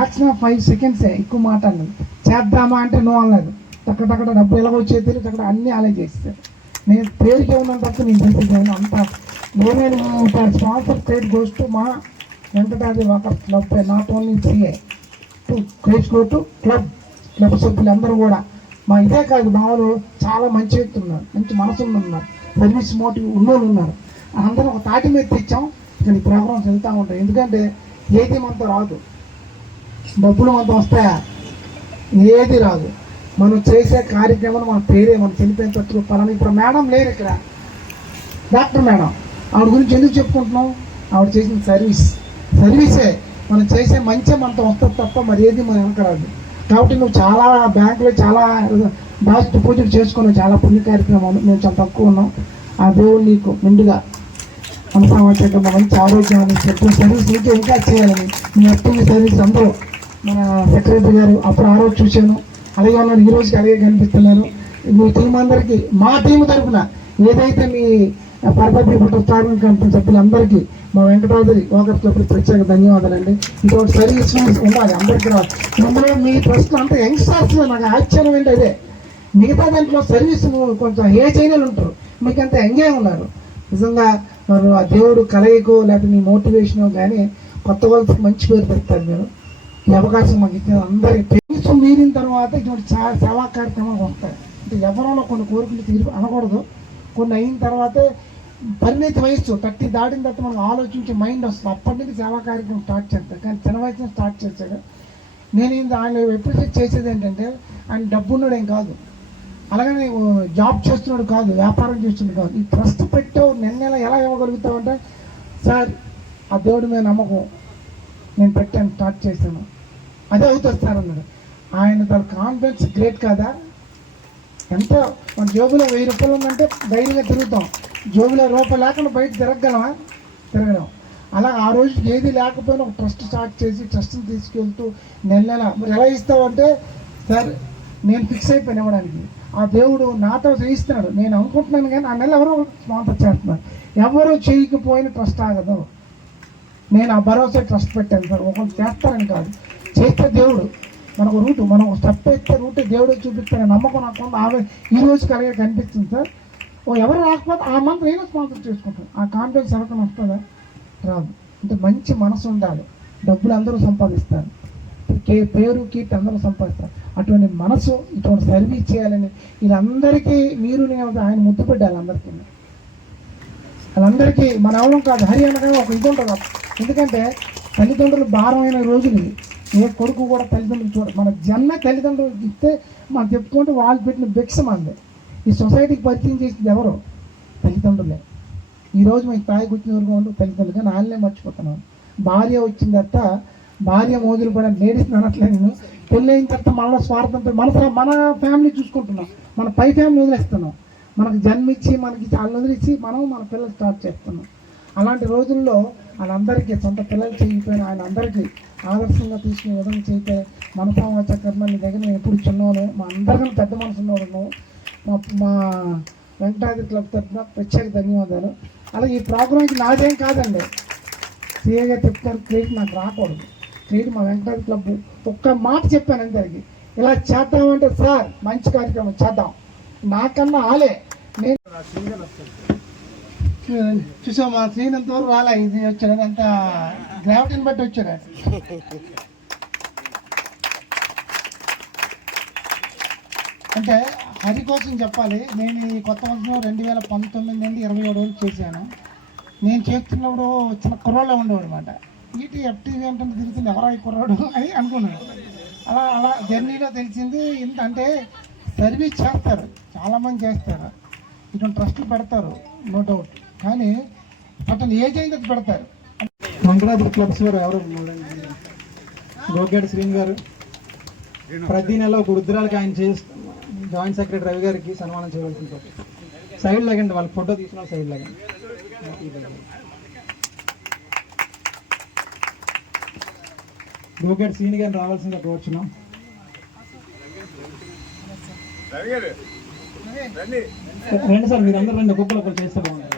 Fraction of 5 seconds ఎక్కువ మాట్లాడినది. చేద్దామా అంటే నో అన్నది. టక్కడ డబ్బులు ఎలా వచ్చేది అక్కడ అన్నీ అలా చేస్తారు. నేను పేరుకి ఏమన్నా తప్ప నేను చేసేదాన్ని అంత ఏమైనా స్పాన్సర్ క్రెడిట్ గోస్ టు మా Venkatadri walkers club, not only CA to credit go to club సభ్యులందరూ కూడా. మా ఇదే కాదు, మా వాళ్ళు చాలా మంచి వ్యక్తులు ఉన్నారు, మంచి మనసులు ఉన్నారు, సర్వీస్ మోటివ్ ఉన్నోళ్ళు ఉన్నారు. అందరం ఒక తాటి మీద తెచ్చాం. ఇక్కడ ఈ ప్రోగ్రామ్స్ వెళ్తూ ఉంటాయి. ఎందుకంటే ఏది మనతో రాదు, డబ్బులు మనతో వస్తాయా? ఏది రాదు. మనం చేసే కార్యక్రమం మన పేరే మనం చనిపోయిన తట్టుకు పలానా. ఇప్పుడు మేడం లేరు ఇక్కడ, డాక్టర్ మేడం. ఆవిడ గురించి ఎందుకు చెప్పుకుంటున్నాం? ఆవిడ చేసిన సర్వీసే మనం చేసే మంచి మనతో వస్తుంది తప్ప మరి ఏది మనం వెనక రాదు. కాబట్టి నువ్వు చాలా బ్యాంకులో చాలా డిపాజిట్ చేసుకున్నావు, చాలా పుణ్య కార్యక్రమాలు. మేము చాలా తక్కువ ఉన్నాం. ఆ దేవుడు నీకు నిండుగా మనసామర్చక మంచి ఆరోగ్యాన్ని సర్వీస్ నీకు ఇంకా చేయాలని మీ అత్తమ్మ సర్వీస్ అందరూ. మన సెక్రటరీ గారు అప్పుడు ఆ రోజు చూశాను, అలాగే ఉన్నారు, ఈ రోజుకి అలాగే కనిపిస్తున్నారు. మీ టీం అందరికీ, మా టీం తరఫున ఏదైతే మీ పరపతి స్టార్మింగ్ కంపెనీ సభ్యులందరికీ మా వెంకటాద్రి వాకర్స్ క్లబ్ ప్రత్యేక ధన్యవాదాలండి. ఇటువంటి సర్వీస్ ఉండాలి అందరికీ. అందులో మీ ప్రశ్న అంతా యంగ్స్టర్స్, నాకు ఆశ్చర్యం ఏంటి అదే. మిగతా దాంట్లో సర్వీస్ కొంచెం ఏజ్ అయిన ఉంటారు, మీకు అంత ఎంజాయ్ ఉన్నారు. నిజంగా మరి ఆ దేవుడు కలయికో లేకపోతే మీ మోటివేషనో కానీ కొత్త వాళ్ళకి మంచి పేరు పెడతారు. మీరు ఈ అవకాశం మాకు ఇచ్చిన అందరికీ పెన్షన్ మీరిన తర్వాత ఇటువంటి సేవా కార్యక్రమాలు వస్తాయి. అంటే ఎవరో కొన్ని కోరికలు తీర్పు అనకూడదు. కొన్ని అయిన తర్వాతే పరిణిత వయస్సు 30 దాటిన తర్వాత మనకు ఆలోచించే మైండ్ వస్తుంది. అప్పటి నుంచి సేవా కార్యక్రమం స్టార్ట్ చేస్తాడు. కానీ చిన్న వయసులో స్టార్ట్ చేశాడు. నేను ఆయన ఎప్పుడు చేసేది ఏంటంటే, ఆయన డబ్బున్నాడు ఏం కాదు, అలాగని జాబ్ చేస్తున్నాడు కాదు, వ్యాపారం చేస్తున్నాడు కాదు. ఈ ట్రస్ట్ పెట్టావు నెల ఎలా ఇవ్వగలుగుతావు అంటే, సార్ ఆ దేవుడి మీద నమ్మకం, నేను పెట్టాను, స్టార్ట్ చేశాను, అదే అవుతుంది సార్ అన్నాడు. ఆయన తన కాన్ఫిడెన్స్ గ్రేట్ కదా. ఎంతో మన జోబులో 1000 రూపాయలు ఉందంటే ధైర్యంగా తిరుగుతాం. జోబులో రూపాయలు లేకుండా బయట తిరగడం. అలా ఆ రోజు ఏది లేకపోయినా ఒక ట్రస్ట్ స్టార్ట్ చేసి ట్రస్ట్ని తీసుకెళ్తూ నెల మరి ఎలా ఇస్తావు అంటే, సార్ నేను ఫిక్స్ అయిపోయాను ఇవ్వడానికి, ఆ దేవుడు నాతో చేయిస్తున్నాడు, నేను అనుకుంటున్నాను కానీ ఆ నెల ఎవరో స్పాన్సర్ చేస్తున్నారు. ఎవరు చేయకపోయిన ట్రస్ట్ ఆగదు. నేను ఆ భరోసా ట్రస్ట్ పెట్టాను సార్. ఒకరు చేస్తారని కాదు, చేస్తే దేవుడు మనకు రూటు, మనం ఒక స్టెప్ ఎత్తే రూటే దేవుడు చూపిస్తారని నమ్మకం నాకు ఆమె ఈ రోజు కలిగే కనిపిస్తుంది సార్. ఎవరు రాకపోతే ఆ మంత్ నేను స్పాన్సర్ చేసుకుంటాను. ఆ కాన్ఫిడెన్స్ ఎవరికైనా వస్తుందా? రాదు. అంటే మంచి మనసు ఉండాలి. డబ్బులు అందరూ సంపాదిస్తారు, పేరు కీర్తి అందరూ సంపాదిస్తారు. అటువంటి మనసు, ఇటువంటి సర్వీస్ చేయాలని వీళ్ళందరికీ మీరు నేను ఆయన ముద్దు పెట్టాలి. వాళ్ళందరికీ మన అవడం కాదు. హరి అనగా ఒక ఇది ఉంటుంది. ఎందుకంటే తల్లిదండ్రులు భారమైన రోజులు, ఏ కొడుకు కూడా తల్లిదండ్రులు చూడ, మన జన్మ తల్లిదండ్రులు ఇస్తే మనం చెప్పుకుంటే వాళ్ళు పెట్టిన భిక్ష మంది. ఈ సొసైటీకి పరిచయం చేసింది ఎవరు? తల్లిదండ్రులే. ఈరోజు మీకు తాయి కూర్చుని వరకు ఉంటూ తల్లిదండ్రులు, కానీ వాళ్ళనే మర్చిపోతున్నాను. భార్య వచ్చిన తర్వాత భార్య మోజులు పడిన లేడీస్ని అనట్లేదు నేను. పెళ్ళి అయిన తర్వాత మన స్వార్థంతో మన ఫ్యామిలీ చూసుకుంటున్నాం, మన పై ఫ్యామిలీ వదిలేస్తున్నాం. మనకు జన్మిచ్చి మనకి వాళ్ళని వదిలిచ్చి మన పిల్లలు స్టార్ట్ చేస్తున్నాం. అలాంటి రోజుల్లో వాళ్ళందరికీ సొంత పిల్లలు చేయకపోయినా ఆయన అందరికీ ఆదర్శంగా తీసుకునే విధంగా చేస్తే మనసావాచ కర్మ నీ దగ్గర నేను ఎప్పుడు చిన్నవాడు, మా అందరికీ పెద్ద మనసు ఉన్నవాడు. మా వెంకటాద్రి క్లబ్ తరఫున ప్రత్యేక ధన్యవాదాలు. అలాగే ఈ ప్రోగ్రాంకి నాదేం కాదండి, సీఏగా చెప్తారు, క్రెడిట్ నాకు రాకూడదు. క్రెడిట్ మా వెంకటాద్రి క్లబ్. ఒక్క మాట చెప్పాను అందరికి, ఇలా చేద్దామంటే సార్ మంచి కార్యక్రమం చేద్దాం, నాకన్నా ఆలే. నేను చూసా మా శ్రీనంతవరకు రాలే, ఇది వచ్చాడు అంత గ్రావిటీని బట్టి వచ్చాడు. అంటే హరి కోసం చెప్పాలి. నేను ఈ కొత్త సంవత్సరం 2019 నుండి 27 వరకు చేశాను. నేను చేస్తున్నప్పుడు చిన్న కుర్రోళ్ళే ఉండేవాడు అనమాట. FTV అంటే తిరుగుతుంది, ఎవరో ఈ కుర్రాడు అని అనుకున్నాను. అలా జర్నీలో తెలిసింది. అంటే సర్వీస్ చేస్తారు, చాలామంది చేస్తారు, ఇటువంటి ట్రస్టులు పెడతారు, నో డౌట్. కానీ అతను ఏజ్ అయింది పెడతారు. వెంకటాద్రి క్లబ్స్ వారు ఎవరు? గోగేటి శ్రీని గారు ప్రతి నెల ఒక వృద్ధురాలకి ఆయన జాయింట్ సెక్రటరీ రవి గారికి సన్మానం చేయవలసింది. సైడ్ లాగండి, వాళ్ళ ఫోటో తీసుకున్న సైడ్ లాగండి. గోగేటి శ్రీని గారిని రావాల్సిందిగా కోరుచున్నాం. రండి సార్, మీరు అందరూ రండి, ఒక్కొక్కరు చేస్తే బాగుంటుంది.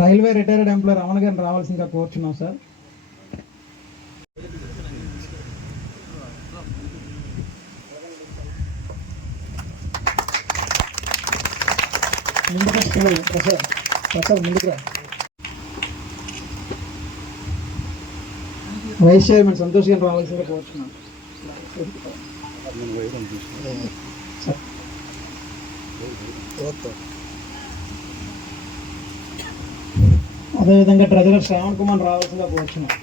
రైల్వే రిటైర్డ్ ఎంప్లాయీ రమణ గారిని రావాల్సిందిగా కోరుచున్నాం సార్. ముందుకు రా. వైస్ చైర్మన్ సంతోష్ గారిని రావాల్సిందిగా కోరుచున్నాం. అదేవిధంగా ట్రెజరర్ శ్రావణ్ కుమార్ రావాల్సిందిగా కోరుచున్నాం.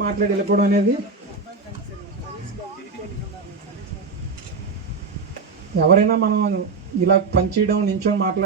మాట్లాడి వెళ్ళిపోవడం అనేది ఎవరైనా మనం ఇలా పనిచేయడం నించొని మాట్లాడ